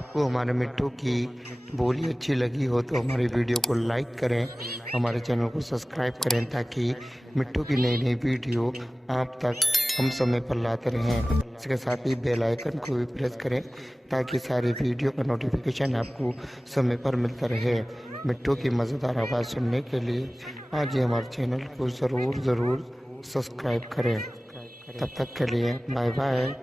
आपको हमारे मिट्टू की बोली अच्छी लगी हो तो हमारी वीडियो को लाइक करें, हमारे चैनल को सब्सक्राइब करें ताकि मिट्टू की नई नई वीडियो आप तक हम समय पर लाते रहें। इसके साथ ही बेल आइकन को भी प्रेस करें ताकि सारी वीडियो का नोटिफिकेशन आपको समय पर मिलता रहे। मिट्टू की मज़ेदार आवाज़ सुनने के लिए आज ही हमारे चैनल को ज़रूर सब्सक्राइब करें। तब तक के लिए बाय बाय।